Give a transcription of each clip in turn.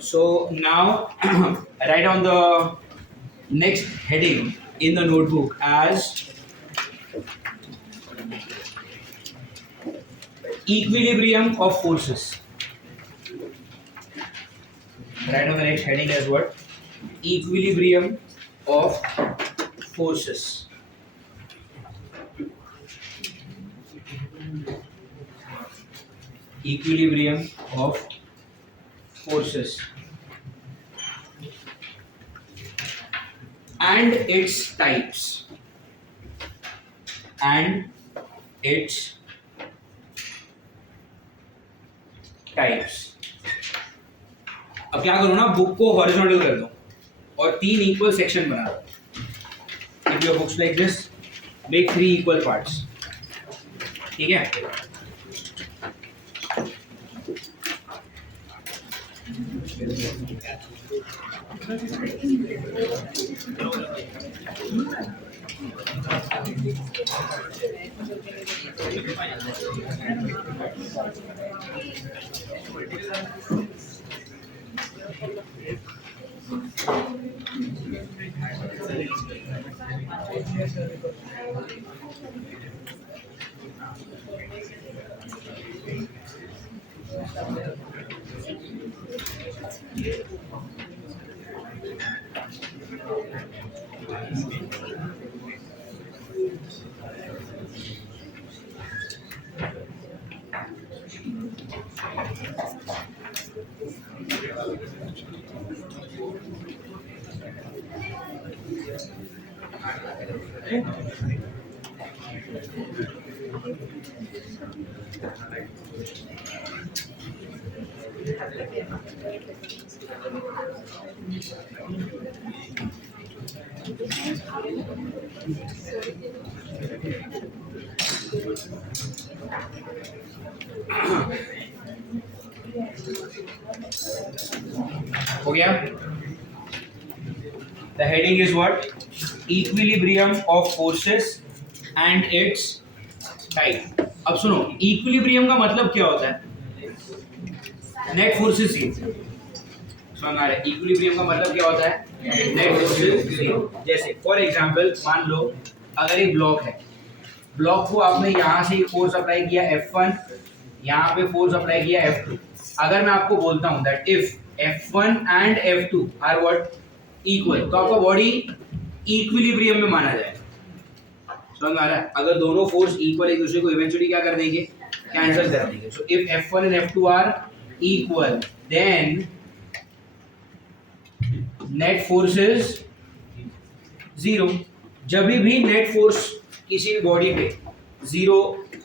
So now write on the next heading in the notebook as equilibrium of forces. Write on the next heading as what? Equilibrium of forces. Equilibrium of forces and its types and its types. अब क्या करूँ ना, book को horizontal कर दूँ और 3 equal section बना दूँ. If your books like this, make 3 equal parts. ठीक है. हो गया. The heading is what? Equilibrium of forces and its type. अब सुनो, इक्विलिब्रियम का मतलब क्या होता है? Net forces zero. समझ आ रहा है? इक्विलिब्रियम का मतलब क्या होता है? Net forces zero. जैसे फॉर एग्जांपल मान लो अगर एक ब्लॉक है, ब्लॉक को आपने यहाँ से फोर्स अप्लाई किया F1, यहाँ पे फोर्स अप्लाई किया F2. अगर मैं आपको बोलता हूँ that if F1 and F2 are what equal, तो आपका बॉडी इक्विलिब्रियम में माना जाएगा. समझ आ रहा है? अगर दोनों फोर्स इक्वल एक दूसरे को इवेंचुअली क्या कर देंगे? कैंसिल कर देंगे. So if F1 and F2 are equal then net force is zero. जब भी नेट फोर्स किसी भी बॉडी पे जीरो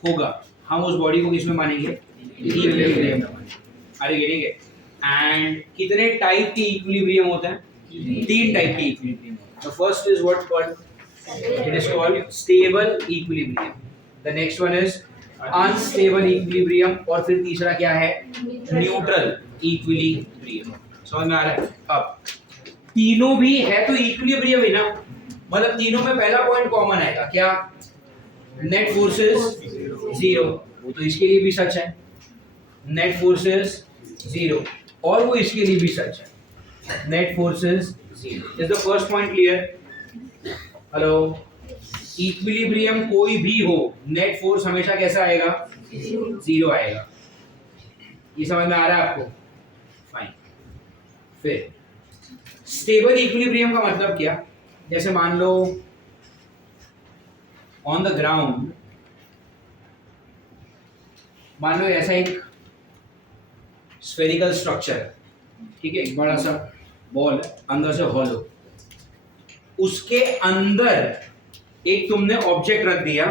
होगा, हम उस बॉडी को किस में मानेंगे? इक्विलिब्रियम में मानेंगे. Are you getting it? And कितने टाइप के इक्विलिब्रियम होते हैं? 3 टाइप के equilibrium. The first is what called, it is called stable equilibrium. The next one is unstable equilibrium. और फिर तीसरा क्या है? Neutral equilibrium. समझ में आ रहा है? अब तीनों भी है तो इक्विलिब्रियम ही ना, मतलब तीनों में पहला पॉइंट कॉमन आएगा क्या? Net forces zero. वो तो इसके लिए भी सच है, नेट फोर्सेस जीरो, और वो इसके लिए भी सच है, net forces zero. Is the first point clear? Hello. Equilibrium कोई भी हो, नेट फोर्स हमेशा कैसा आएगा? जीरो आएगा. ये समझ में आ रहा है आपको? फाइन. फिर स्टेबल इक्विलिब्रियम का मतलब क्या? जैसे मान लो ऑन द ग्राउंड, मान लो ऐसा एक स्फेरिकल स्ट्रक्चर है, ठीक है, एक बड़ा सा बॉल है, अंदर से हॉलो, उसके अंदर एक तुमने ऑब्जेक्ट रख दिया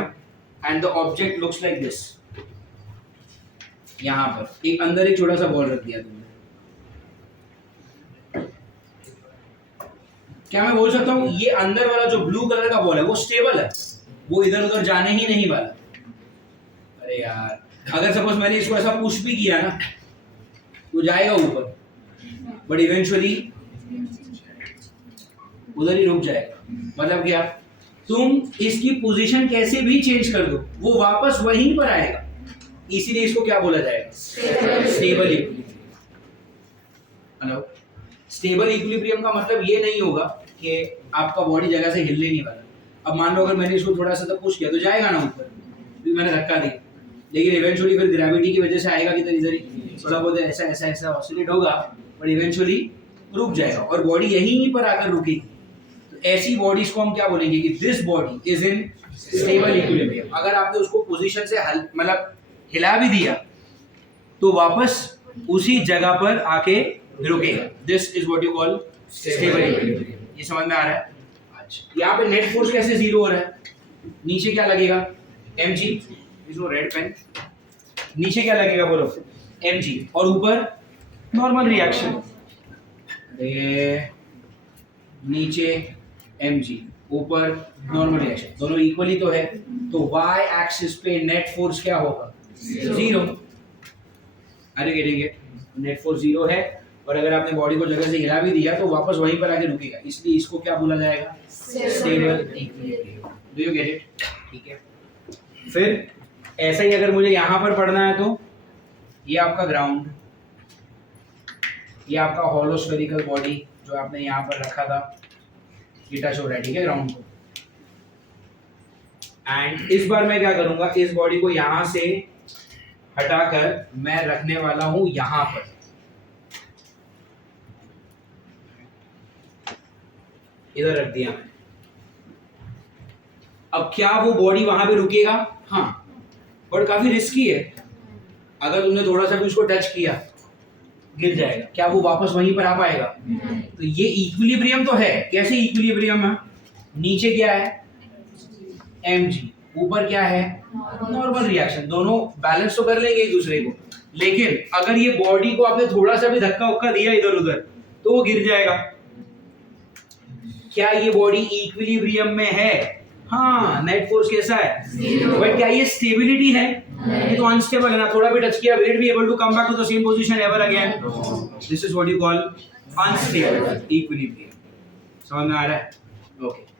and the object looks like this. यहां पर एक अंदर एक छोटा सा बॉल रख दिया तुमने. क्या मैं बोल सकता हूं ये अंदर वाला जो ब्लू कलर का बॉल है वो स्टेबल है, वो इधर उधर जाने ही नहीं वाला? अरे यार, अगर सपोज मैंने इसको ऐसा पुश भी किया ना, वो जाएगा ऊपर, बट इवेंचुअली उधर ही रुक जाएगा. मतलब क्या? तुम इसकी पोजीशन कैसे भी चेंज कर दो, वो वापस वहीं पर आएगा. इसीलिए इसको क्या बोला जाएगा? Stable equilibrium. Hello, stable equilibrium का मतलब ये नहीं होगा कि आपका बॉडी जगह से हिलने नहीं वाला। अब मान लो अगर मैंने इसको थोड़ा सा पुश किया तो जाएगा ना ऊपर, भी मैंने धक्का दिया, लेकिन इवेंचुअली फिर ग्रेविटी की वजह से आएगा किधर इधर ही, थोड़ा बहुत ऐसा ऐसा ऐसा ऑसिलेट होगा, बट इवेंचुअली रुक जाएगा और बॉडी यहीं पर आकर रुकेगी। तो ऐसी बॉडीज को हम क्या बोलेंगे कि this body is in stable equilibrium. अगर आपने उसको पोजीशन से मतलब हिला भी दिया तो वापस उसी जगह पर आके रुकेगा। This is what you call stable equilibrium. ये समझ में आ रहा है? अच्छा, यहाँ पे नेट फोर्स कैसे जीरो हो रहा है? नीचे क्या लगेगा? mg, इसको रेड पेन, नीचे क्या लगेगा बोलो? mg, और ऊपर नॉर्मल रिएक्शन, नीचे mg, ऊपर नॉर्मल रिएक्शन, दोनों इक्वली तो है, तो y एक्सिस पे नेट फोर्स क्या होगा? जीरो। अरे getting it? Net force zero है और अगर आपने बॉडी को जगह से हिला भी दिया तो वापस वहीं पर आके रुकेगा, इसलिए इसको क्या बोला जाएगा? Stable equilibrium. Do you get it? ठीक है। फिर ऐसा ही अगर मुझे यहाँ पर पढ़ना है तो ये आपका ग्राउंड, ये आपका हॉलो स्फेरिकल बॉडी जो आपने यहाँ पर रखा था, ये टच हो रहा है, ठीक है, ग्राउंड को। एंड इस बार मैं क्या करूंगा, इस बॉडी को यहाँ से हटाकर मैं रखने वाला हूं यहाँ पर। इधर रख दिया मैंने। अब क्या वो बॉडी वहां पे रुकेगा? हाँ, बट काफी रिस्की है। अगर तुमने थोड़ा सा भी उसको टच किया गिर जाएगा। क्या वो वापस वहीं पर आ पाएगा? तो ये इक्विलिब्रियम तो है। कैसे इक्विलिब्रियम है? नीचे क्या है? mg, ऊपर क्या है? Normal reaction. दोनों बैलेंस तो कर लेंगे एक दूसरे को, लेकिन अगर ये बॉडी को आपने थोड़ा सा भी धक्का उक्का दिया इधर उधर तो वो गिर जाएगा। क्या ये बॉडी इक्विलिब्रियम में है? हाँ, नेट फोर्स कैसा है? बट क्या ये स्टेबिलिटी है? ये तो अनस्टेबल है ना। थोड़ा भी टच किया, will it be able to come back to the same position ever again? This is what you call unstable equilibrium. समझ में आ रहा है? ओके।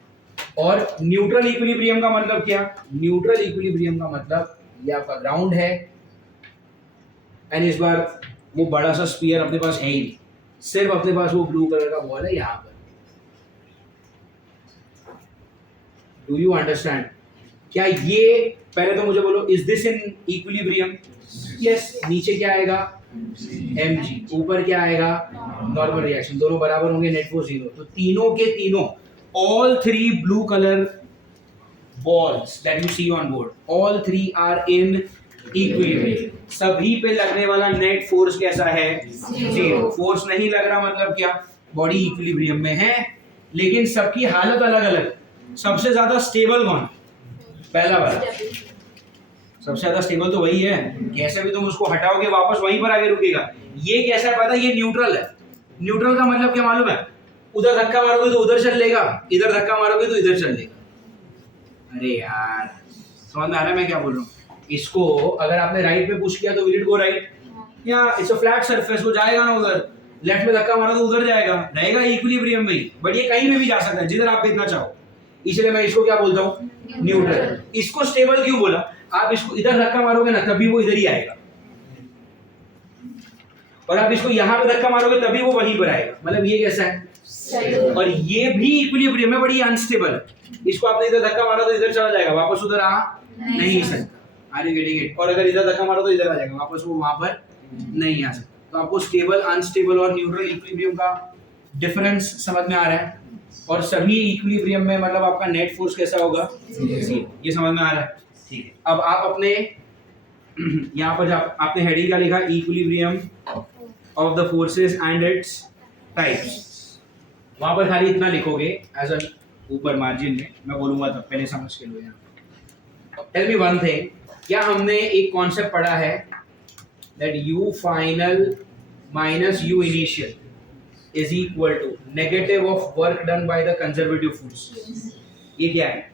और न्यूट्रल इक्विलिब्रियम का मतलब क्या? न्यूट्रल इक्विलिब्रियम का मतलब ये आपका ग्राउंड है एंड इस बार वो बड़ा सा स्फीयर अपने पास है ही नहीं, सिर्फ अपने पास वो ब्लू कलर का बॉल है यहाँ पर। Do you understand? क्या ये, पहले तो मुझे बोलो, is this in equilibrium? Yes. नीचे क्या आएगा? mg, ऊपर क्या आएगा? Normal reaction. दोनों बराबर होंगे, नेट फोर्स जीरो। तो तीनों के तीनों, all three blue color balls that you see on board, all three are in equilibrium. सभी पे लगने वाला नेट फोर्स कैसा है? जीरो। फोर्स नहीं लग रहा मतलब क्या? बॉडी इक्विलिब्रियम में है, लेकिन सबकी हालत अलग अलग। सबसे ज्यादा स्टेबल कौन? पहला वाला। सबसे ज्यादा स्टेबल तो वही है, कैसे भी तुम उसको हटाओगे वापस वहीं पर आगे रुकेगा। ये कैसा है पता? ये न्यूट्रल है। न्यूट्रल का मतलब क्या मालूम है? उधर धक्का मारोगे तो उधर चल लेगा, इधर धक्का मारोगे तो इधर चल लेगा। अरे यार, समझ में आ रहा है मैं क्या बोल रहा हूँ? इसको अगर आपने राइट पे पुश किया तो विल इट गो राइट? या इट्स अ फ्लैट सरफेस, वो जाएगा ना उधर। लेफ्ट में धक्का मारा तो उधर जाएगा, रहेगा इक्विलिब्रियम में ही। बट ये कहीं पे भी जा सकता है, जिधर आप भेजना चाहो। इसलिए मैं इसको क्या बोलता हूँ? न्यूट्रल। इसको स्टेबल क्यों बोला? आप इसको इधर धक्का मारोगे ना तभी वो इधर ही आएगा, और आप इसको यहाँ पे धक्का मारोगे तभी वो वहीं पर आएगा। मतलब ये कैसा है? और ये भी इक्विलिब्रियम है, बड़ी अनस्टेबल है। इसको आपने इधर धक्का मारा तो इधर चला जाएगा, वापस उधर आ नहीं सकता। Are you getting it? और अगर इधर धक्का मारा तो इधर आ जाएगा, वापस वो वहां पर नहीं आ सकता। तो आपको स्टेबल, अनस्टेबल और न्यूट्रल इक्विलिब्रियम का डिफरेंस समझ में आ रहा है? और सभी इक्विलिब्रियम में मतलब आपका नेट फोर्स कैसा होगा? ये समझ में आ रहा है? ठीक है। अब आप अपने यहाँ पर आपने हेडिंग का लिखा equilibrium of the forces and its types. वहां पर खाली इतना लिखोगे एज अ ऊपर मार्जिन में, मैं बोलूंगा तब, पहले समझ के लो। यहाँ टेल मी वन थिंग, क्या हमने एक कॉन्सेप्ट पढ़ा है that U final minus U initial is equal to negative of work done by the conservative force? ये क्या है?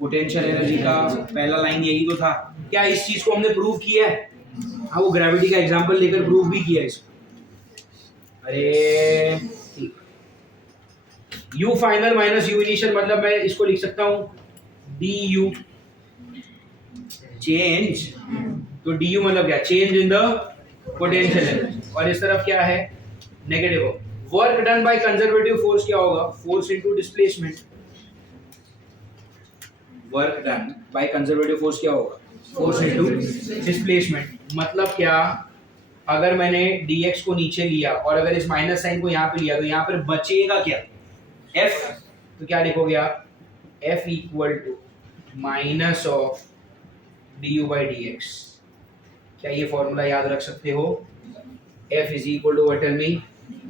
पोटेंशियल एनर्जी का पहला लाइन यही तो था। क्या इस चीज को हमने प्रूव किया है? हाँ, वो ग्रेविटी का एग्जांपल लेकर प्रूव भी किया इसको। अरे ठीक, you final minus U initial मतलब मैं इसको लिख सकता हूं डी यू चेंज। तो डी यू मतलब क्या? Change in the potential energy. और इस तरफ क्या है? नेगेटिव हो। Work done by conservative force क्या होगा? Force into displacement. Work done by conservative force क्या होगा? Force into displacement. मतलब क्या? अगर मैंने dx को नीचे लिया और अगर इस माइनस साइन को यहाँ पे लिया तो यहाँ पर बचेगा क्या? f। तो क्या लिखोगे आप? f equal to minus of du by dx। क्या ये फॉर्मूला याद रख सकते हो? f is equal to what? Tell me.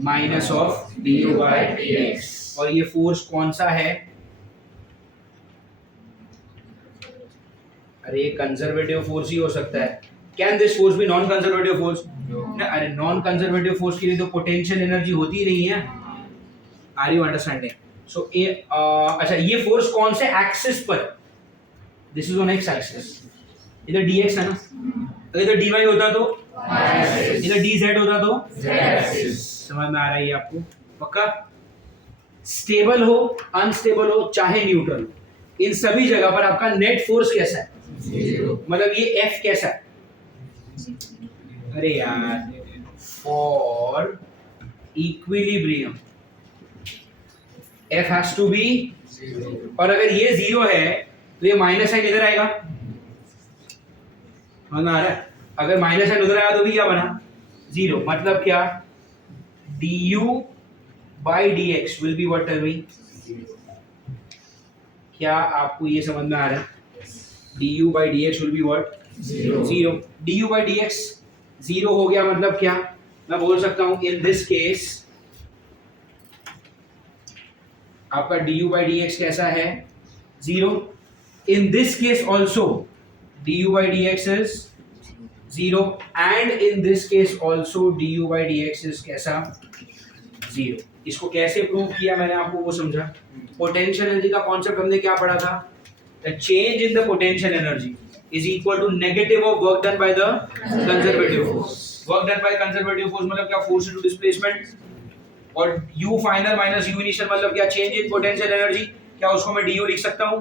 Minus of du by dx। और ये फोर्स कौन सा है? अरे कंजर्वेटिव फोर्स ही हो सकता है। Can this force be non conservative force? अरे नॉन कंजर्वेटिव फोर्स के लिए तो पोटेंशियल एनर्जी होती नहीं है। Are you understanding? सो अच्छा, ये फोर्स कौन से एक्सिस पर? This is on x axis. इधर dx है ना, तो इधर dy होता तो इधर dz होता तो समझ में आ रहा है ये आपको? पक्का? स्टेबल हो, अनस्टेबल हो, चाहे न्यूट्रल हो, इन सभी जगह पर आपका नेट फोर्स कैसा है? मतलब ये F कैसा है? अरे यार, for equilibrium F has to be, और अगर ये 0 है तो ये माइनस साइन इधर आएगा। समझ में आ रहा है? अगर माइनस साइन उधर आया तो भी क्या बना? 0। मतलब क्या? du by dx will be what? Tell me. क्या आपको ये समझ में आ रहा है? du by dx will be what? 0। du by dx 0 हो गया मतलब क्या? मैं बोल सकता हूं इन दिस केस आपका du बाई dx कैसा है? 0। In this case also du by dx is 0 and in this case also du by dx is कैसा? 0। इसको कैसे प्रूव किया मैंने आपको वो समझा। पोटेंशियल एनर्जी का कॉन्सेप्ट हमने क्या पढ़ा था? The change in the potential energy is equal to negative of work done by the conservative force. Work done by conservative force मतलब क्या? Force into displacement. और u final minus u initial मतलब क्या? Change in potential energy. क्या उसको मैं du लिख सकता हूं?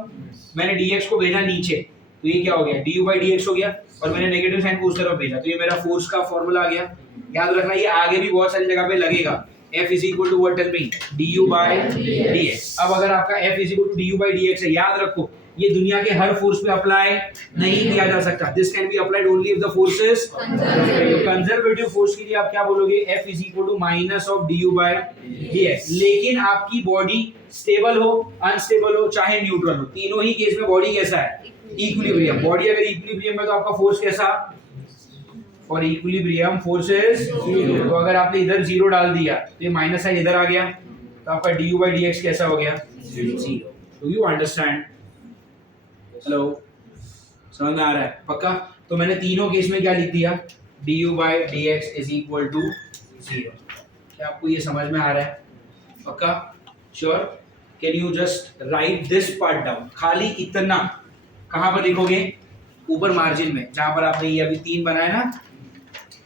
मैंने dx को भेजा नीचे तो ये क्या हो गया? du बाई dx हो गया, और मैंने नेगेटिव साइन को उस तरफ भेजा तो ये मेरा फोर्स का फॉर्मूला आ गया। याद रखना ये आगे भी बहुत सारी जगह पे लगेगा। F is equal to what? Tell me. du by dx। अब अगर आपका F is equal to du by dx है, याद रखो ये दुनिया के हर फोर्स पे अप्लाई नहीं किया जा सकता। This can be applied only if the force is conservative. Force के लिए आप क्या बोलोगे? F is equal to minus of du by dx। लेकिन आपकी बॉडी स्टेबल हो, अनस्टेबल हो, चाहे न्यूट्रल हो, तीनों ही केस में बॉडी कैसा है? इक्विलिब्रियम। बॉडी अगर इक्विलिब्रियम है तो आपका फोर्स कैसा? और इक्विलिब्रियम फोर्स इज 0। तो अगर आपने इधर 0 डाल दिया तो ये माइनस साइन इधर आ गया तो आपका du by dx कैसा हो गया? 0। Do you understand? हेलो, समझ में आ रहा है? पक्का? तो मैंने तीनों केस में क्या लिख दिया? du by dx is equal to 0। क्या आपको ये समझ में आ रहा है? पक्का? Sure? Can you just right this part down? खाली इतना कहां पर लिखोगे? ऊपर मार्जिन में, जहां पर आपने ये अभी 3 बनाया ना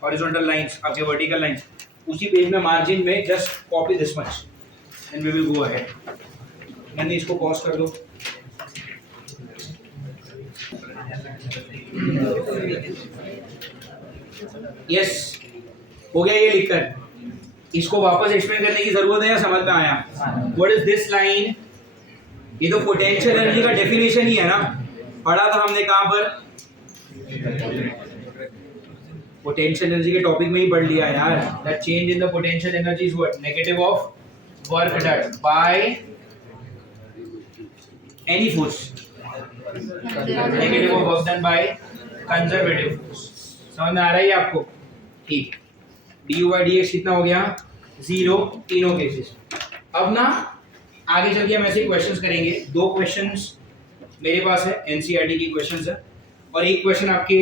हॉरिजॉन्टल लाइंस, आपके वर्टिकल लाइंस, उसी पेज में मार्जिन में just copy this much and we will go ahead. मैंने इसको पॉज कर दो। यस, हो गया ये लिखकर। इसको वापस एक्सप्लेन करने की जरूरत है या समझ में आया? What is this line? ये तो पोटेंशियल एनर्जी का डेफिनेशन ही है ना, पढ़ा था हमने कहां पर? पोटेंशियल एनर्जी के टॉपिक में ही पढ़ लिया यार। That change in the potential energy is what? Negative of work done by any force, negative of work done by conservative force. समझ में आ रहा है आपको? ठीक। du by dx कितना हो गया? 0 तीनों केसेस। अब ना आगे चल के हम ऐसे क्वेश्चंस करेंगे। 2 क्वेश्चंस मेरे पास है, एनसीईआरटी की क्वेश्चंस है, और एक क्वेश्चन आपके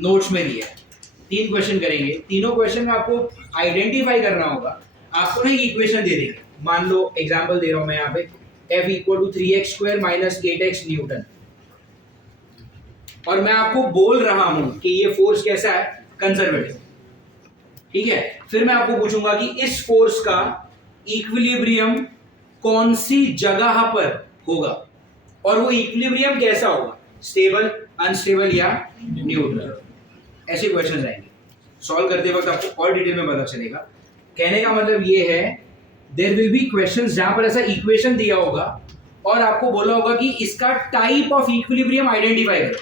नोट्स में दिया है। 3 क्वेश्चन करेंगे। तीनों क्वेश्चन में आपको आइडेंटिफाई करना होगा। आपको ना एक इक्वेशन दे देंगे, मान लो एग्जांपल दे रहा हूं मैं यहाँ पे, F equal to 3x square minus 8x newton, और मैं आपको बोल रहा हूं कि ये फोर्स कैसा है? कंजर्वेटिव। ठीक है, फिर मैं आपको पूछूंगा कि इस फोर्स का इक्विलिब्रियम कौन सी जगह पर होगा, और वो इक्विलिब्रियम कैसा होगा? स्टेबल, अनस्टेबल या न्यूट्रल? ऐसे क्वेश्चंस आएंगे। सॉल्व करते वक्त आपको और डिटेल में पता चलेगा। कहने का मतलब ये है देयर विल बी क्वेश्चंस जहां पर ऐसा इक्वेशन दिया होगा और आपको बोला होगा कि इसका टाइप ऑफ इक्विलिब्रियम आइडेंटिफाई करो,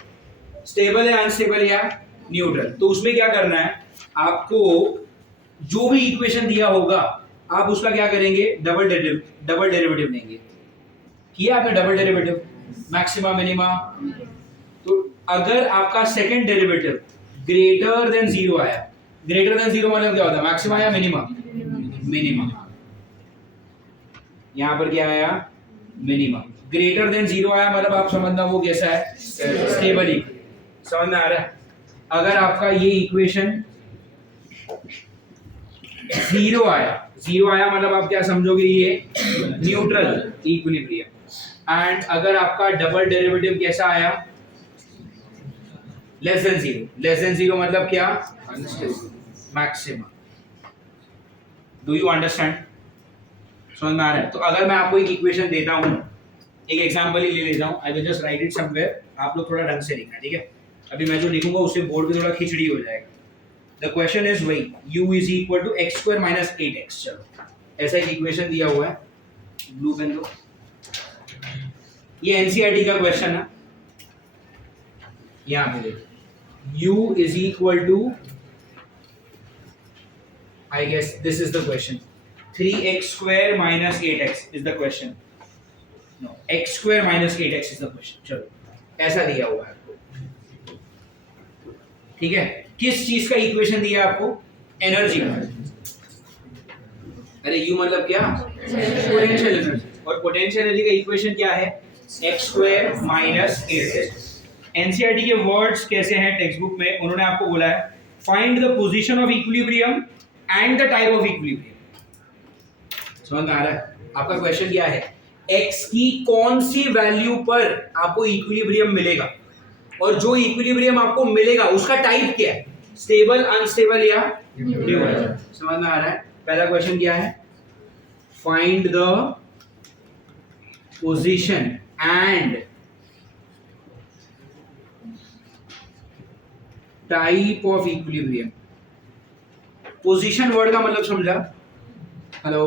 स्टेबल है, अनस्टेबल या न्यूट्रल। तो उसमें क्या करना है, आपको जो भी इक्वेशन दिया होगा आप उसका क्या करेंगे, डबल डेरिवेटिव लेंगे। किया आपने डबल डेरिवेटिव, मैक्सिमा मिनिमा। तो अगर आपका second derivative greater than zero आया, ग्रेटर देन जीरो मतलब क्या होता है, मैक्सिमा या मिनिमा, मिनिमा। यहां पर क्या आया, मिनिमा। ग्रेटर देन जीरो आया मतलब आप समझना वो कैसा है, स्टेबल इक्वेशन। समझ में आ रहा है। अगर आपका ये इक्वेशन जीरो आया मतलब आप क्या समझोगे, ये न्यूट्रल इक्विलिब्रियम। एंड अगर आपका डबल डेरिवेटिव कैसा आया, लेस देन जीरो मतलब क्या, मैक्सिमम। डू यू अंडरस्टैंड, समझ में आ रहा है। तो अगर मैं आपको एक इक्वेशन देता हूं, एक एग्जांपल ही ले लेता हूं, I will just right it somewhere, आप लोग थोड़ा ढंग से लिखना, ठीक है। अभी मैं जो लिखूंगा उससे बोर्ड पे थोड़ा खिचड़ी हो जाएगा। द क्वेश्चन इज वही u is equal to X square minus 8x। चलो ऐसा एक इक्वेशन दिया हुआ है, ब्लू पेन दो। ये एनसीईआरटी का क्वेश्चन है। यहां पे देखो u is equal to, I guess this is the question, 3x square minus 8x is the question. No, x square minus 8x is the question. चलो ऐसा दिया हुआ है, ठीक है। किस चीज का इक्वेशन दिया है आपको, एनर्जी का। अरे u मतलब क्या, पोटेंशियल एनर्जी। और पोटेंशियल एनर्जी का इक्वेशन क्या है, x square minus 8x। NCERT के वर्ड्स कैसे हैं टेक्स्ट बुक में, उन्होंने आपको बोला है find the position of equilibrium and the type of equilibrium. समझ में आ रहा है। आपका क्वेश्चन क्या है, x की कौन सी वैल्यू पर आपको इक्विलिब्रियम मिलेगा, और जो इक्विलिब्रियम आपको मिलेगा उसका टाइप क्या है, स्टेबल, अनस्टेबल या न्यूट्रल। समझ में आ रहा है। पहला क्वेश्चन क्या है, find the position and type of equilibrium. Position word का मतलब समझा, हेलो,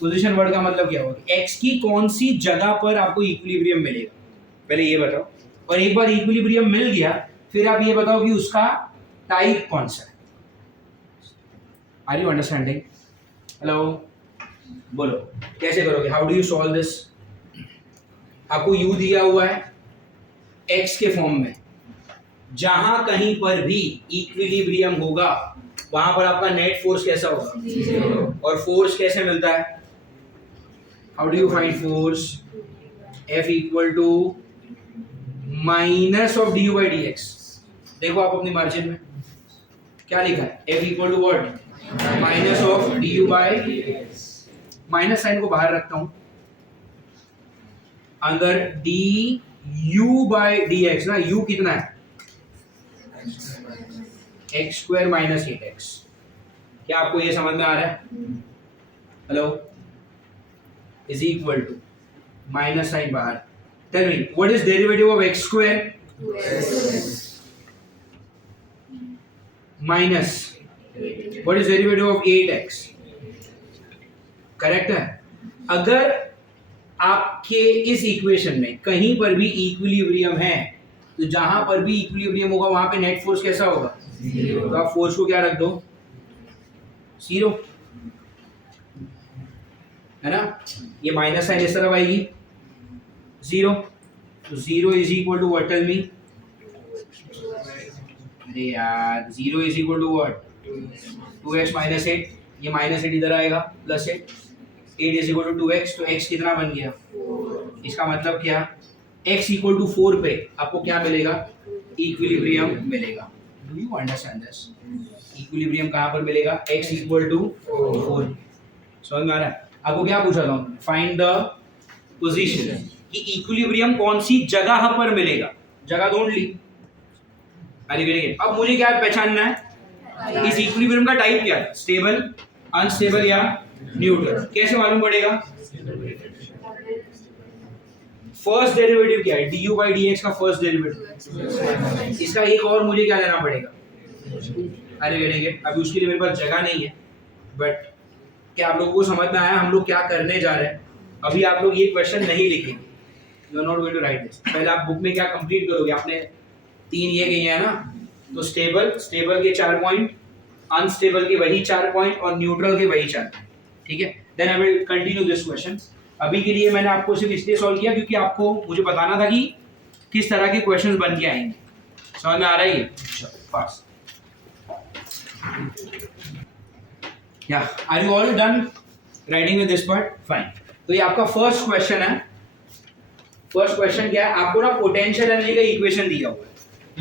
पोजीशन वर्ड का मतलब क्या होगा, x की कौन सी जगह पर आपको इक्विलिब्रियम मिलेगा, पहले ये बताओ। और एक बार इक्विलिब्रियम मिल गया फिर आप ये बताओ कि उसका टाइप कौन सा है। आर यू अंडरस्टैंडिंग, हेलो, बोलो कैसे करोगे, how do you solve this. आपको u दिया हुआ है x के फॉर्म में, जहां कहीं पर भी इक्विलिब्रियम होगा वहां पर आपका नेट फोर्स कैसा होगा, और फोर्स कैसे मिलता है, how do you find force, F equal to minus of D U by D X. देखो आप अपनी मार्जिन में क्या लिखा है, F equal to what, minus of D U by, minus sign को बाहर रखता हूं, अंदर D U by D X ना, u कितना है, एक्स स्क्वायर माइनस 8x। क्या आपको ये समझ में आ रहा है, hello, is equal to minus sine बाहर। Tell me what is derivative of x square, minus what is derivative of 8x, correct है। अगर आपके इस इक्वेशन में कहीं पर भी इक्विलिब्रियम है तो जहां पर भी इक्विलिब्रियम होगा वहां पे नेट फोर्स कैसा होगा, तो आप फोर्स को क्या रख दो, जीरो, है ना। ये माइनस साइन इस तरफ आएगी, जीरो, तो zero is equal to what, tell me. अरे यार, zero is equal to what, 2x minus 8, ये माइनस 8 इधर आएगा, plus 8, 8 is equal to 2x, तो x कितना बन गया, इसका मतलब क्या, x इक्वल टू 4 पे आपको क्या मिलेगा, इक्विलिब्रियम मिलेगा। Do you understand this, equilibrium कहां पर मिलेगा, x इक्वल टू 4। समझ में आ रहा है। आपको क्या पूछा था, फाइंड द पोजीशन, कि इक्विलिब्रियम कौन सी जगह पर मिलेगा, जगह ढूंढ ली। अरे अब मुझे क्या पहचानना है, इस इक्विलिब्रियम का टाइप क्या है, स्टेबल, अनस्टेबल या न्यूट्रल। कैसे मालूम पड़ेगा, फर्स्ट डेरिवेटिव क्या है, D U by D x का फर्स्ट डेरिवेटिव, इसका एक और मुझे क्या लेना पड़ेगा, अरे अभी उसके लिए मेरे पास जगह नहीं है, बट क्या आप लोगों को समझ में आया हम लोग क्या करने जा रहे हैं? अभी आप लोग ये क्वेश्चन नहीं लिखेंगे, you are not going to write this. पहले आप बुक में क्या कंप्लीट करोगे, आपने 3 ये गई है ना, तो स्टेबल के 4 पॉइंट, अनस्टेबल के वही 4 पॉइंट और न्यूट्रल के वही 4 पॉइंट, ठीक है। Then I will continue this question. अभी के लिए मैंने आपको सिर्फ इसलिए सॉल्व किया क्योंकि आपको मुझे बताना था कि किस तरह के क्वेश्चंस बन के आएंगे। समझ में आ रहा है? फास्ट या are you all done writing with this part? Fine. तो ये आपका फर्स्ट क्वेश्चन है। फर्स्ट क्वेश्चन क्या है? आपको ना पोटेंशियल एनर्जी का इक्वेशन दिया हुआ है,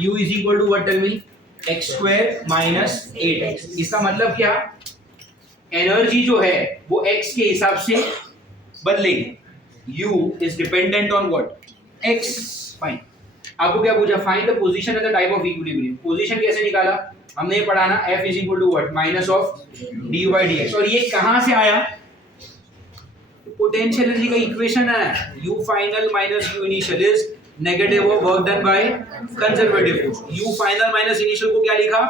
U is equal to what, tell me, x² minus 8x। इसका मतलब क्या, एनर्जी जो है वो x के हिसाब से बदलेगी। U is dependent on what, x। Fine. आपको क्या पूछा? Find the position at the type of equilibrium. Position कैसे निकाला हमने, ये पढ़ा ना, F is equal to what, minus of du by dx। और ये कहां से आया? पोटेंशियल एनर्जी का इक्वेशन है, U final minus U initial is negative of work done by conservative force. U final minus initial को क्या लिखा,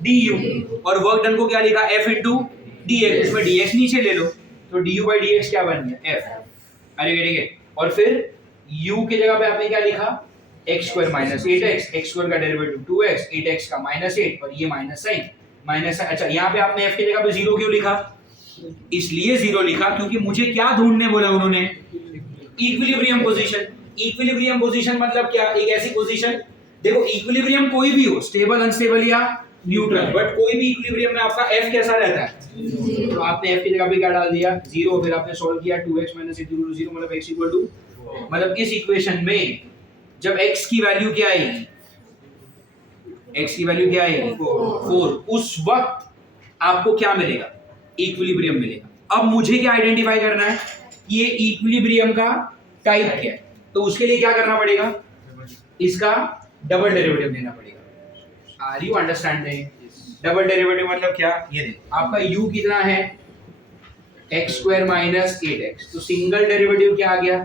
du, और वर्क डन को क्या लिखा, F into dx। इसमें dx नीचे ले लो तो du by dx क्या बन गया, F। अरे ठीक है, और फिर U की जगह पे आपने क्या लिखा, x² माइनस 8x, x² का डेरिवेटिव 2x, 8x का माइनस 8, और ये माइनस साइन, माइनस। अच्छा, यहाँ पे आपने f की जगह पे 0 क्यों लिखा? इसलिए 0 लिखा क्योंकि मुझे क्या ढूंढने बोला उन्होंने, इक्विलिब्रियम पोजीशन। इक्विलिब्रियम पोजीशन मतलब क्या, एक ऐसी पोजीशन, देखो इक्विलिब्रियम कोई भी हो, स्टेबल, अनस्टेबल या न्यूट्रल, बट कोई भी इक्विलिब्रियम में आपका f कैसा रहता है, तो आपने f की जगह पे क्या डाल दिया, 0। फिर आपने सॉल्व किया 2x माइनस 8 इक्वल टू 0, मतलब x इक्वल टू, मतलब इस इक्वेशन में जब x की वैल्यू क्या आएगी, x की वैल्यू क्या आएगी 4, उस वक्त आपको क्या मिलेगा, इक्विलिब्रियम मिलेगा। अब मुझे क्या आइडेंटिफाई करना है, ये इक्विलिब्रियम का टाइप क्या है, तो उसके लिए क्या करना पड़ेगा, इसका डबल डेरिवेटिव लेना पड़ेगा। Are you understanding? Double derivative मतलब क्या, ये देखो आपका u कितना है, x² माइनस 8x, तो सिंगल डेरिवेटिव क्या आ गया,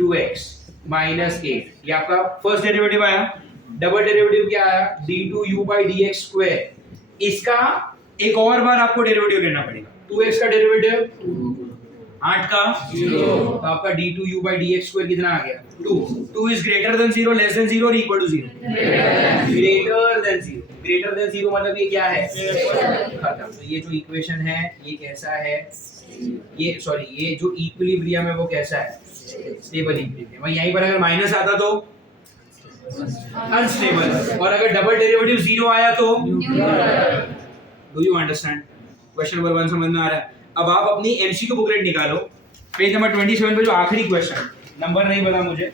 2x माइनस 8, ये आपका फर्स्ट डेरिवेटिव आया। डबल डेरिवेटिव क्या आया, d2u by dx स्क्वायर। इसका एक और बार आपको डेरिवेटिव लेना पड़ेगा, 2x का डेरिवेटिव 8 का 0, तो आपका d2u by dx स्क्वायर कितना आ गया, 2। 2 is greater than 0, less than 0 और equal to 0, greater than 0। Greater than 0 मतलब ये क्या है, खत्म। तो ये जो इक्वेशन है ये कैसा है, ये सॉरी, ये जो इक्विलिब्रियम है वो कैसा है, स्टेबल इक्विलिब्रियम। और यहीं पर अगर माइनस आता तो अनस्टेबल, और अगर डबल डेरिवेटिव 0 आया तो do you understand? Question number 1 समझ में आ रहा है? अब आप अपनी एमसीक्यू बुकलेट निकालो, पेज नंबर 27 पे जो आखिरी क्वेश्चन, नंबर नहीं पता मुझे,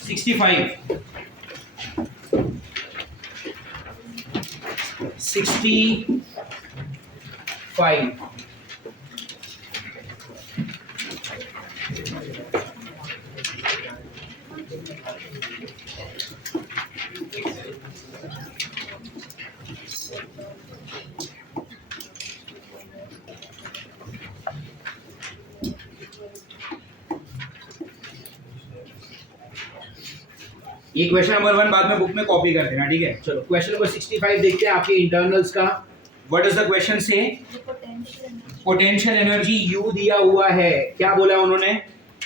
65 ये क्वेश्चन नंबर 1 बाद में बुक में कॉपी कर देना, ठीक है। चलो क्वेश्चन नंबर 65 देखते हैं आपके इंटरनल्स का। व्हाट इज द क्वेश्चन से, पोटेंशियल एनर्जी U दिया हुआ है, क्या बोला उन्होंने,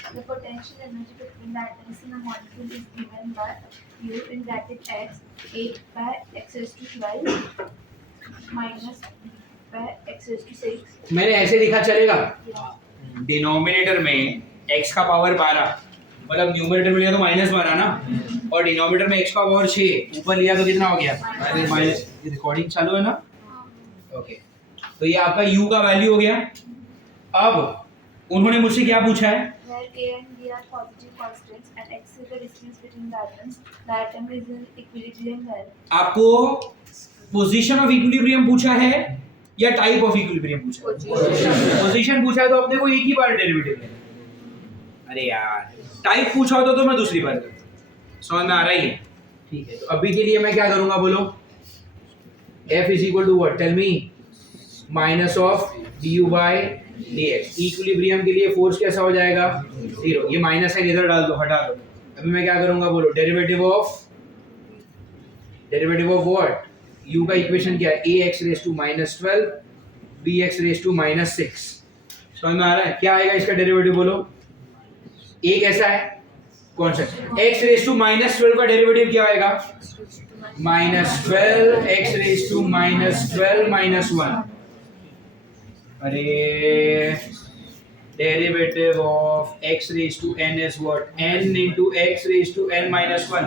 The potential energy between the atoms in a molecule is given by U in bracket x 8 by x raised to 12 minus by x raised to 6। मैंने ऐसे लिखा चलेगा, डिनोमिनेटर में x का पावर 12, मतलब न्यूमरेटर में लिया तो -12 ना, और डिनोमिनेटर में x का पावर 6, ऊपर लिया तो कितना हो गया माइनस। ये रिकॉर्डिंग चालू है ना, ओके। तो ये आपका u का वैल्यू हो गया। अब उन्होंने मुझसे क्या पूछा है, Where a and b are positive constants and x is the distance between the atoms, the atom is in equilibrium well। आपको पोजीशन ऑफ इक्विलिब्रियम पूछा है या टाइप ऑफ इक्विलिब्रियम पूछा है? पोजीशन पूछा है तो अपने को एक ही बार डेरिवेटिव लेना। अरे यार, टाइप पूछा होता तो मैं दूसरी बार करता। समझ में आ रही है? ठीक है, तो अभी के लिए मैं क्या करूंगा बोलो, F is equal to what, tell me, minus of du by dx। Equilibrium के लिए फोर्स कैसा हो जाएगा, 0। ये माइनस है इधर डाल दो, हटा दो। अभी मैं क्या करूंगा बोलो, डेरिवेटिव ऑफ व्हाट, u का इक्वेशन क्या है, ax raise to minus 12 bx raise to minus 6। समझ में आ रहा है? क्या आएगा इसका डेरिवेटिव बोलो? a कैसा है, कौन सा? x रेज टू माइनस 12 का डेरिवेटिव क्या आएगा? Minus 12 x raise to minus 12 minus 1। अरे derivative of x raise to n is what, n into x raise to n minus 1।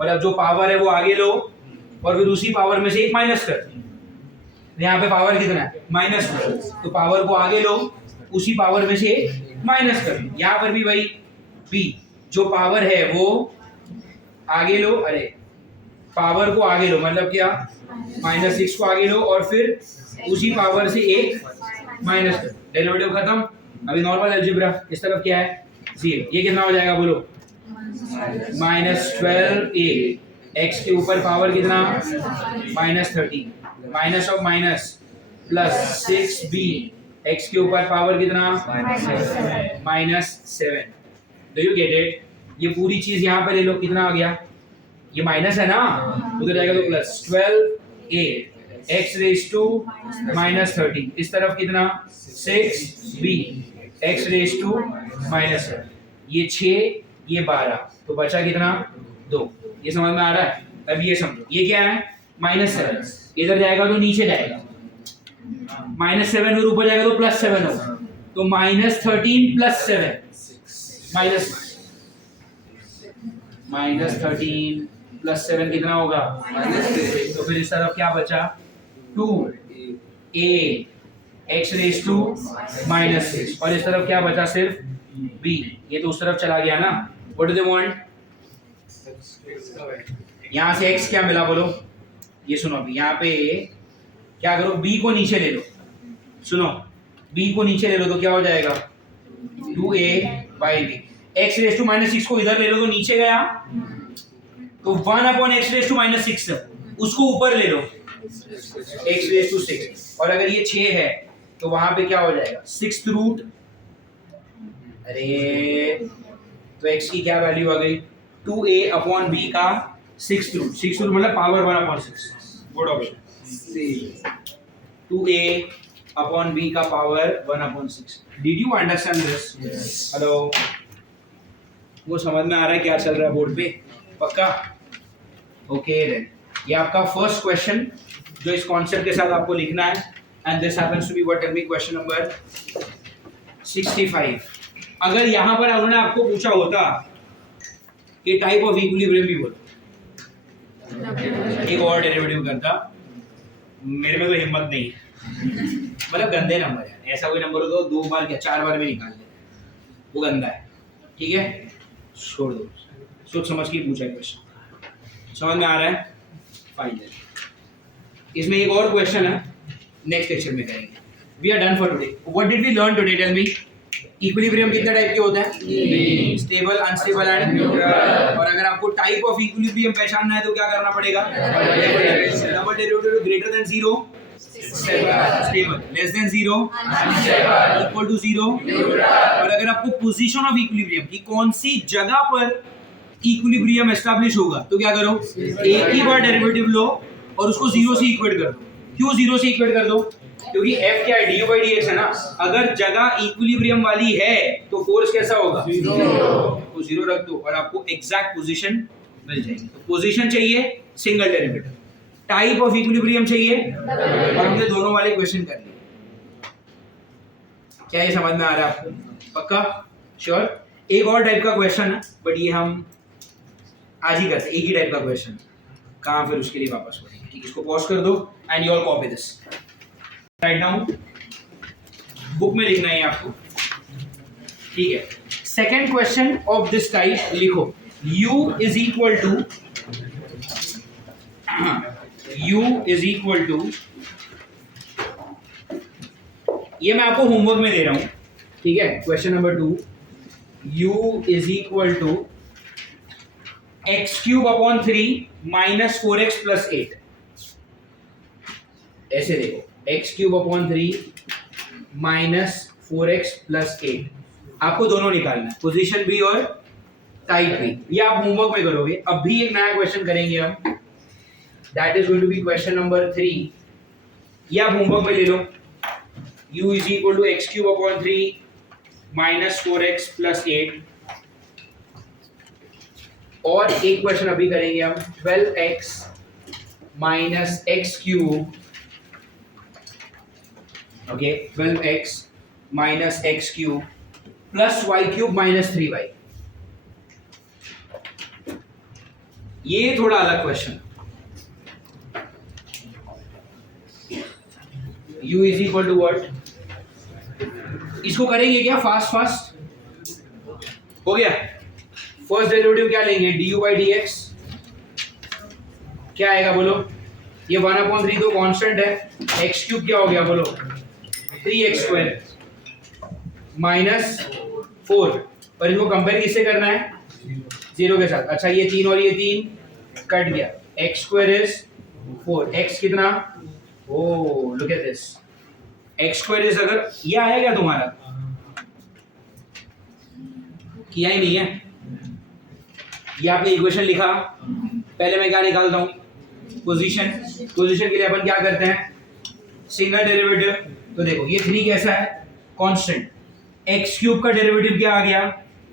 मतलब जो पावर है वो आगे लो और फिर उसी पावर में से एक माइनस कर। यहाँ पे पावर कितना है, माइनस 12, तो पावर को आगे लो उसी पावर में से एक माइनस कर। यहाँ पर भी भाई b जो पावर है वो आगे लो, अरे पावर को आगे लो मतलब क्या, माइनस 6 को आगे लो और फिर उसी पावर से एक माइनस कर, डेरिवेटिव खत्म। अभी नॉर्मल अलजेब्रा, इस तरफ क्या है 0, ये कितना हो जाएगा बोलो, माइनस 12a, x के ऊपर पावर कितना, minus 13, minus of minus plus 6b, x के ऊपर पावर कितना, minus 7। Do you get it? ये पूरी चीज यहाँ पे ले लो, कितना आ गया, ये माइनस है ना, उधर जाएगा तो plus 12a x raise to minus 13, इस तरफ कितना 6b x raise to minus 7, ये 6 ये 12, तो बचा कितना 2। ये समझ में आ रहा है? अब ये समझो, ये क्या है माइनस 7, इधर जाएगा तो नीचे जाएगा, माइनस 7 और ऊपर जाएगा तो प्लस 7 होगा, तो माइनस 13 प्लस 7 माइनस 13 प्लस 7 कितना होगा, तो फिर इस तरफ क्या बचा 2a x raise to minus 6, और इस तरफ क्या बचा सिर्फ b, ये तो उस तरफ चला गया ना। What do they want? यहाँ से x क्या मिला बोलो, ये सुनो अभी यहाँ पे क्या करो, b को नीचे ले लो, सुनो b को नीचे ले लो तो क्या हो जाएगा 2a by b, x raise to minus 6 को इधर ले लो तो नीचे गया, तो 1 upon x raise to minus 6 उसको ऊपर ले लो x रेज टू 6, और अगर ये 6 है तो वहां पे क्या हो जाएगा 6th रूट, अरे तो x की क्या वैल्यू आ गई 2a अपॉन b का 6th रूट, 6th रूट मतलब power 1 upon 6, good option, 2a upon b का power 1 upon 6। Did you understand this? Hello, वो समझ में आ रहा है क्या चल रहा है बोर्ड पे? पक्का? ओके देन, ये आपका फर्स्ट क्वेश्चन जो इस कॉन्सेप्ट के साथ आपको लिखना है, and this happens to be what, tell me question number 65। अगर यहाँ पर उन्होंने आपको पूछा होता कि टाइप ऑफ इक्विलिब्रियम भी बोलो, एक और डेरिवेटिव करता, मेरे में तो हिम्मत नहीं है, मतलब गंदे नंबर है, ऐसा कोई नंबर हो तो 2 बार क्या 4 बार में निकाल ले, वो गंदा है, ठीक है छोड़ दो, सोच समझ के पूछा है क्वेश्चन, समझ में आ रहा है? फाइनल इसमें एक और क्वेश्चन है, नेक्स्ट लेक्चर में करेंगे। We are done for today. What did we learn today, tell me? Equilibrium कितने टाइप के होते हैं? Stable, unstable and neutral. और अगर आपको टाइप ऑफ इक्विलिब्रियम पहचानना है तो क्या करना पड़ेगा? Double derivative greater than 0 stable, less than 0 equal to 0 और अगर आपको पोजीशन ऑफ इक्विलिब्रियम की कौन सी जगह पर इक्विलिब्रियम एस्टैब्लिश होगा तो क्या करो, एक ही बार डेरिवेटिव लो और उसको 0 से इक्वेट कर दो। क्यों 0 से इक्वेट कर दो? क्योंकि f क्या है, du/dx है ना। अगर जगह इक्विलिब्रियम वाली है तो फोर्स कैसा होगा? 0। तो 0 रख दो और आपको एग्जैक्ट पोजीशन मिल जाएगी। तो पोजीशन चाहिए single derivative, type of equilibrium चाहिए, और हमने दोनों वाले क्वेश्चन कर लिए। क्या ये समझ में आ रहा है आपको? पक्का? श्योर? एक और टाइप का क्वेश्चन है बट ये हम आज ही करते, एक ही टाइप का क्वेश्चन, कहाँ फिर उसके लिए वापस पढ़ेंगे। ठीक, इसको पॉज कर दो and you all copy this right now. Book में लिखना है आपको, ठीक है। Second question of this type लिखो, u इज इक्वल टू ये मैं आपको होमवर्क में दे रहा हूं, ठीक है। Question number 2, u is equal to x³ upon 3 minus 4x plus 8। ऐसे देखो, x³ upon 3 minus 4x plus 8, आपको दोनों निकालना है, पोजीशन भी और टाइप भी। ये आप होमवर्क में करोगे। अब भी एक नया क्वेश्चन करेंगे हम, that is going to be question number 3. ये आप होमवर्क में ले लो. u is equal to X cube upon 3 minus 4x plus 8. और एक क्वेश्चन अभी करेंगे हम 12x minus x cube. Okay 12x minus x cube plus Y cube minus 3y. ये थोड़ा अलग question. u is equal to what. इसको करेंगे क्या फास्ट फास्ट. हो गया. फर्स्ट डेरिवेटिव क्या लेंगे du बाई डी एक्स. क्या आएगा बोलो. ये 1/3 तो कांस्टेंट है. एक्स क्यूब क्या हो गया बोलो 3x स्क्वायर माइनस 4. और इनको कंपेयर किससे करना है 0 के साथ. अच्छा ये 3 और ये 3 कट गया. x square is 4. x कितना. Oh look at this. x square is अगर ये आया क्या तुम्हारा. किया ही नहीं है. ये आपने इक्वेशन लिखा. पहले मैं क्या निकालता हूं पोजीशन. पोजीशन के लिए अपन क्या करते हैं सिंगल डेरिवेटिव. तो देखो ये 3 कैसा है कांस्टेंट. x क्यूब का डेरिवेटिव क्या आ गया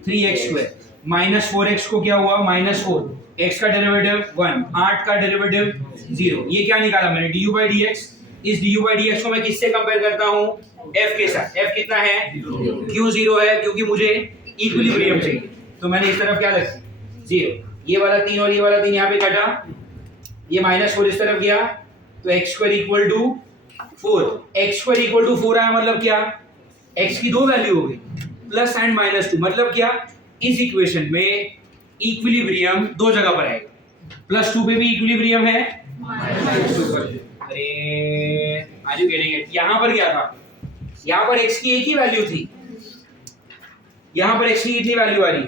3x स्क्वायर माइनस 4x को क्या हुआ माइनस 4. x का डेरिवेटिव 1. 8 का डेरिवेटिव 0. ये क्या निकाला मैंने du बाई डी एक्स. इस du बाई डी एक्स को मैं किससे कंपेयर करता हूँ f के साथ. f कितना है क्यों 0 है क्योंकि मुझे इक्विलिब्रियम चाहिए. तो मैंने इस तरफ क्या रखा 0. ये वाला 3 और ये वाला 3 यहाँ पे कटा. ये माइनस 4 इस तरफ गया तो x square equal to 4. x square equal to 4 आया मतलब क्या x की दो वैल्यू हो गई प्लस एंड माइनस 2. मतलब क्या इस इक्वेशन में इक्विलिब्रियम दो जगह पर आएगा. प्लस 2 पे भी इक्विलिब्रियम है माइनस 2 पर. अरे आज यू गेटिंग इट. यहाँ पर क्या था यहाँ पर x की एक ही वैल्यू थी. यहाँ पर x की कितनी वैल्यू आ रही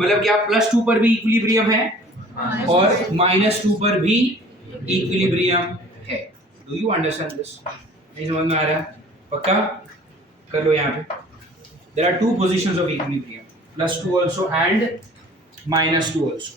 मतलब क्या प्लस 2 पर भी इक्विलिब्रियम है और माइनस 2 पर भी इक्विलिब्रियम है. Do you understand this. नहीं समझ में आ रहा है पक्का कर लो. यहाँ पे there are 2 positions of equilibrium plus 2 also and minus 2 also.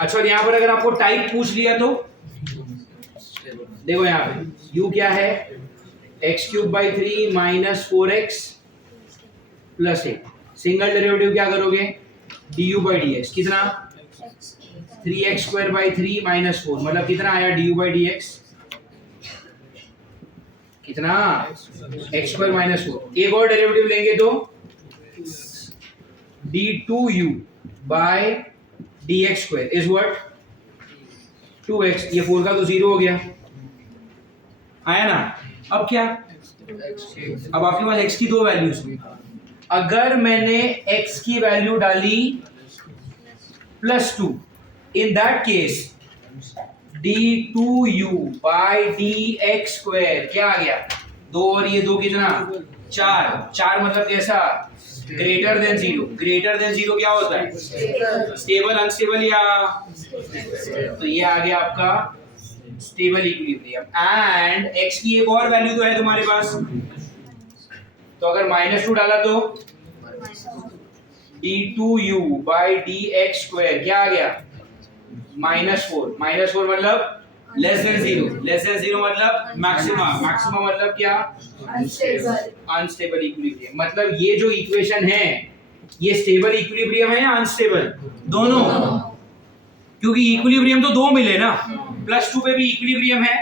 अच्छा और यहाँ पर अगर आपको टाइप पूछ लिया तो देखो यहाँ पे u क्या है x cube by 3 minus 4x plus 8. Single derivative क्या करोगे du बाई डी एक्स. कितना 3x स्क्वायर बाई 3 माइनस 4. मतलब कितना आया du बाई डी एक्स कितना x स्क्वायर माइनस 4. एक और डेरिवेटिव लेंगे तो d2u by dx square is what 2x. ये 4 का तो 0 हो गया आया ना. अब क्या अब आपके पास x की दो वैल्यूज. अगर मैंने x की वैल्यू डाली +2 in that case d2u by dx square क्या आ गया 2 और ये 2 कितना 4. 4 मतलब कैसा ग्रेटर देन 0. ग्रेटर देन 0 क्या होता है स्टेबल अनस्टेबल या. तो ये आ गया आपका स्टेबल इक्विलिब्रियम. एंड x की एक और वैल्यू तो है तुम्हारे पास. तो अगर -2 डाला तो d2u बाई dx स्क्वायर क्या आ गया -4. -4 मतलब लेस देन 0. लेस देन 0 मतलब मैक्सिमम. मैक्सिमम मतलब क्या अनस्टेबल इक्विलिब्रियम. मतलब ये जो इक्वेशन है ये स्टेबल इक्विलिब्रियम है या अनस्टेबल दोनों. क्योंकि इक्विलिब्रियम तो दो मिले ना. +2 पे भी इक्विलिब्रियम है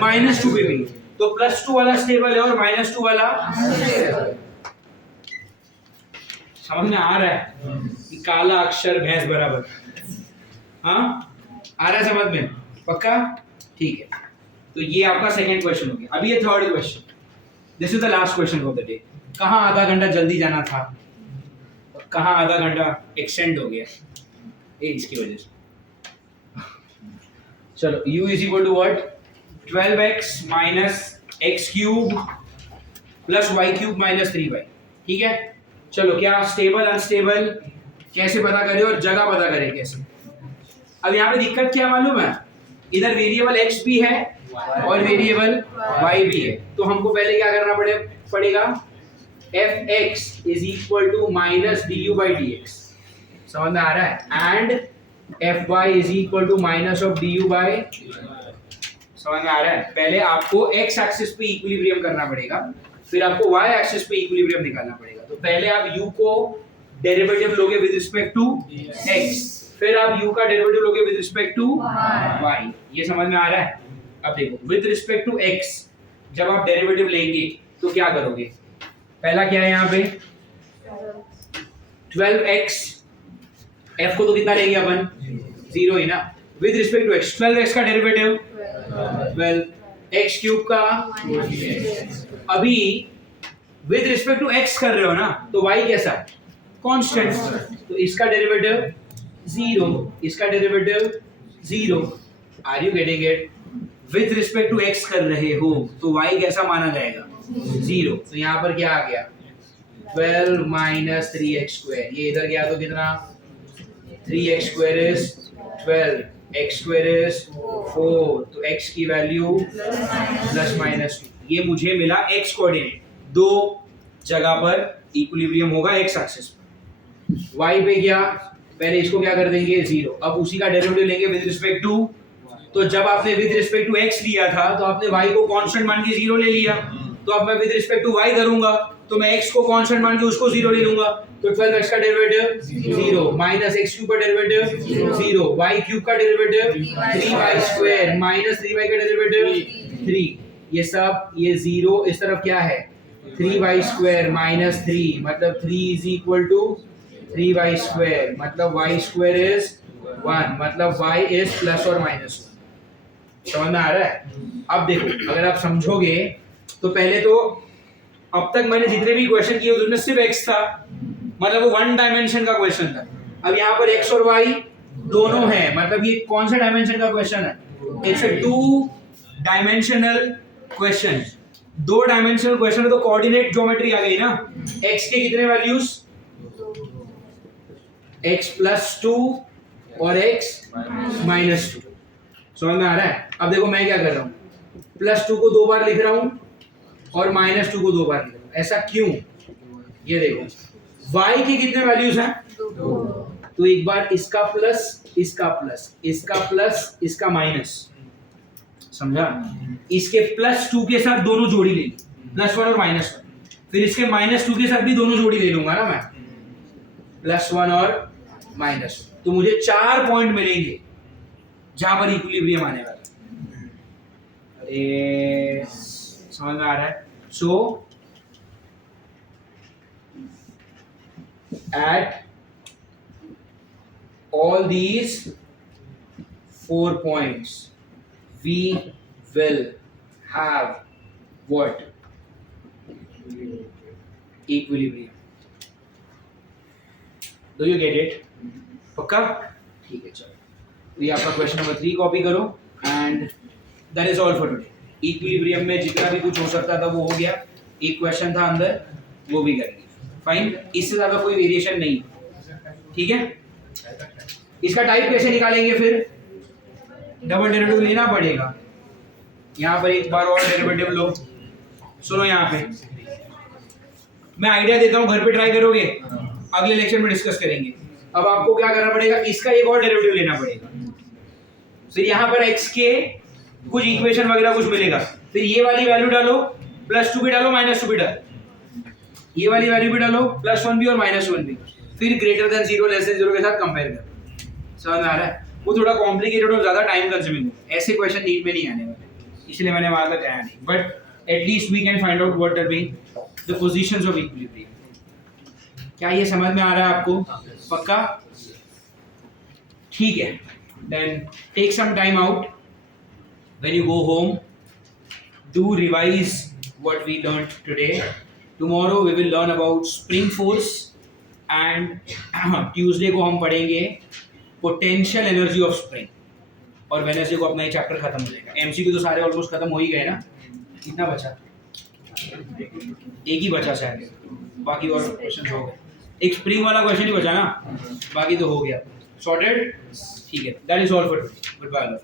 -2 पे भी. तो +2 वाला स्टेबल है और -2 वाला समझ में आ रहा है कि काला अक्षर भैंस बराबर. हाँ आ रहा है समझ में पक्का ठीक है. तो ये आपका सेकंड क्वेश्चन हो गया। अभी ये third question, this is the last question of the day. कहाँ आधा घंटा जल्दी जाना था, कहाँ आधा घंटा एक्सटेंड हो गया, ये इसकी वजह से। चलो u is equal to what, 12x minus x cube plus Y cube minus 3y। ठीक है, चलो क्या स्टेबल अनस्टेबल कैसे पता करें और जगह पता करें कैसे। अब यहाँ पे दिक्कत क्या मालूम है, इधर वेरिएबल x भी है और वेरिएबल y भी है, तो हमको पहले क्या करना पड़ेगा fx is equal to minus du by dx, समझ में आ रहा है, and fy is equal to minus of du by, समझ में आ रहा है। पहले आपको x एक्सिस पे इक्विलिब्रियम करना पड़ेगा, फिर आपको y एक्सिस पे इक्विलिब्रियम निकालना पड़ेगा। तो पहले आप u को डेरिवेटिव लोगे विद रिस्पेक्ट टू x, फिर आप u का डेरिवेटिव लोगे विद रिस्पेक्ट टू y। ये समझ में आ रहा है। अब देखो विद रिस्पेक्ट टू x जब आप डेरिवेटिव लेंगे तो क्या करोगे, पहला क्या है यहाँ पे 12x, f को तो कितना लेंगे अपन 0 ही ना, with respect to x 12x का डेरिवेटिव 12, x क्यूब का, अभी विद रिस्पेक्ट टू x कर रहे हो ना, तो y कैसा कांस्टेंट, तो इसका डेरिवेटिव 0, इसका derivative 0। Are you getting it, with respect to x कर रहे हो तो y कैसा माना जाएगा 0, तो यहाँ पर क्या आ गया 12 माइनस 3x स्क्वायर, ये इधर गया तो कितना 3x square is 12, x square is 4, तो x की वैल्यू प्लस माइनस 2। ये मुझे मिला x कोऑर्डिनेट, दो जगह पर इक्विलिब्रियम होगा x एक्सिस पर। y पे क्या, पहले इसको क्या कर देंगे 0, अब उसी का डेरिवेटिव लेंगे विद रिस्पेक्ट टू, तो जब आपने विद रिस्पेक्ट टू x लिया था तो आपने y को कांस्टेंट मान के 0 ले लिया, तो अब मैं विद रिस्पेक्ट टू y करूंगा तो मैं x को कांस्टेंट मान के उसको 0 ले लूंगा, तो 12x का डेरिवेटिव 0 माइनस x क्यूब का डेरिवेटिव 0, y क्यूब का derivative 3y square minus 3y का डेरिवेटिव 3, ये सब ये 0, इस तरफ क्या है 3y स्क्वायर माइनस 3, मतलब 3 is equal to 3y square, मतलब y स्क्वायर इज 1, मतलब y इज प्लस और माइनस 1। समझ में आ रहा है। अब देखो अगर आप समझोगे तो पहले तो अब तक मैंने जितने भी क्वेश्चन किए उसमें सिर्फ x था, मतलब वो वन डायमेंशन का क्वेश्चन था। अब यहाँ पर x और y दोनों हैं, मतलब ये कौन सा डायमेंशन का क्वेश्चन है, it's a 2 dimensional question. 2 dimensional question है तो कोऑर्डिनेट ज्योमेट्री आ गई ना, x के कितने वैल्यूज x प्लस 2 और x माइनस 2, समझ में आ रहा है। अब देखो मैं क्या कर रहा हूँ, प्लस 2 को 2 बार लिख रहा हूँ और माइनस 2 को 2 बार लिख रहा हूँ, ऐसा क्यों, ये देखो y के कितने वैल्यूज हैं 2, तो एक बार इसका प्लस इसका प्लस इसका प्लस इसका माइनस, समझा, इसके प्लस 2 के साथ दोनों जोड़ी ले ली, प्लस 1 और माइनस 1, फिर इसके माइनस 2 के साथ भी दोनों जोड़ी ले लूंगा ना मैं, प्लस 1 और माइनस 1, तो मुझे 4 पॉइंट मिलेंगे जहां पर इक्विलिब्रियम आने वाला है। अरे समझ में आ रहा है। सो at all these 4 points we will have what, equilibrium। do you get it, पक्का, ठीक है। चलो तो ये आपका क्वेश्चन नंबर 3 कॉपी करो and that is all for today. Equilibrium में जितना भी कुछ हो सकता था वो हो गया, एक क्वेश्चन था अंदर वो भी करेंगे, फाइन, इससे ज्यादा कोई वेरिएशन नहीं, ठीक है। इसका टाइप कैसे निकालेंगे, फिर डबल डेरिवेटिव लेना पड़ेगा, यहाँ पर एक बार और डेरिवेटिव लो। सुनो यहाँ पे मैं आइडिया देता हूँ, घर पे ट्राई करोगे, अगले लेक्चर में डिस्कस करेंगे। अब आपको क्या करना पड़ेगा, इसका एक और डेरिवेटिव लेना पड़ेगा, फिर यहाँ पर x के कुछ इक्वेशन वगैरह कुछ मिलेगा, फिर ये वाली वैल्यू डालो, प्लस 2 भी डालो माइनस 2 भी डालो, ये वाली वैल्यू भी डालो, प्लस 1 भी और माइनस 1 भी, फिर ग्रेटर देन 0 लेस देन 0 के साथ कंपेयर करो। समझ में आ रहा है। वो थोड़ा कॉम्प्लिकेटेड और ज्यादा टाइम कंज्यूमिंग है, ऐसे क्वेश्चन नीट में नहीं आने वाले, इसलिए मैंने वहां तक आया नहीं, but at least we can find out what are being the positions of equilibrium. क्या ये समझ में आ रहा है आपको, पक्का, ठीक है। Then take some time out when you go home, do revise what we learned today. Tomorrow we will learn about spring force and Tuesday को हम पढ़ेंगे potential energy of spring और Wednesday को अपना ये चैप्टर खत्म हो जाएगा. MCQ तो सारे ऑलमोस्ट खत्म हो ही गए ना. कितना बचा? एक ही बचा शायद, बाकी और क्वेश्चन हो गए. एक स्प्रिंग वाला क्वेश्चन ही बचा ना, बाकी तो हो गया. सॉर्टेड. ठीक है, that is all for good bye.